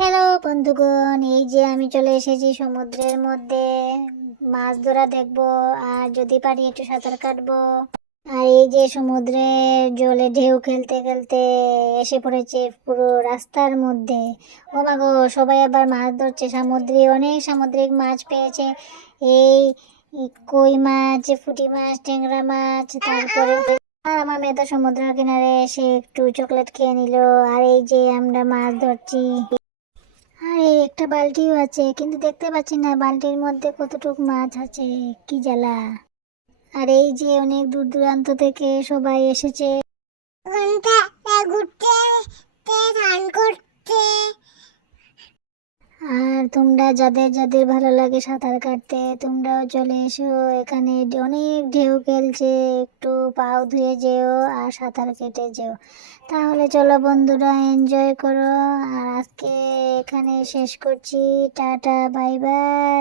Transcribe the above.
Hello বন্ধুগণ, এই যে আমি চলে এসেছি সমুদ্রের মধ্যে মাছ ধরা দেখবো। আর যদি পারি একটু সাঁতার কাটবো। আর এই যে সমুদ্রের জলে ঢেউ খেলতে খেলতে এসে পড়েছে পুরো রাস্তার মধ্যে। ও মা গো, সবাই আবার মাছ ধরছে, অনেক সামুদ্রিক মাছ পেয়েছে। এই কই মাছ, পুঁটি মাছ, ট্যাংরা মাছ, তারপরে আর আমার মেয়ে তো সমুদ্র কিনারে এসে একটু চকলেট খেয়ে নিল। আর এই যে আমরা মাছ ধরছি। আরে একটা বালতিও আছে, কিন্তু দেখতে পাচ্ছি না বালতির মধ্যে কতটুকু মাছ আছে। কি জ্বালা। আর এই যে অনেক দূর দূরান্ত থেকে সবাই এসেছে ঘুরতে, স্নান করতে। আর তোমরা যাদের যাদের ভালো লাগে সাঁতার কাটতে, তোমরাও চলে এসো। এখানে অনেক ঢেউ খেলছে, একটু পাও ধুয়ে যেও আর সাঁতার কেটে যেও। তাহলে চলো বন্ধুরা, এনজয় করো। আর আজকে এখানে শেষ করছি। Tata, bye bye.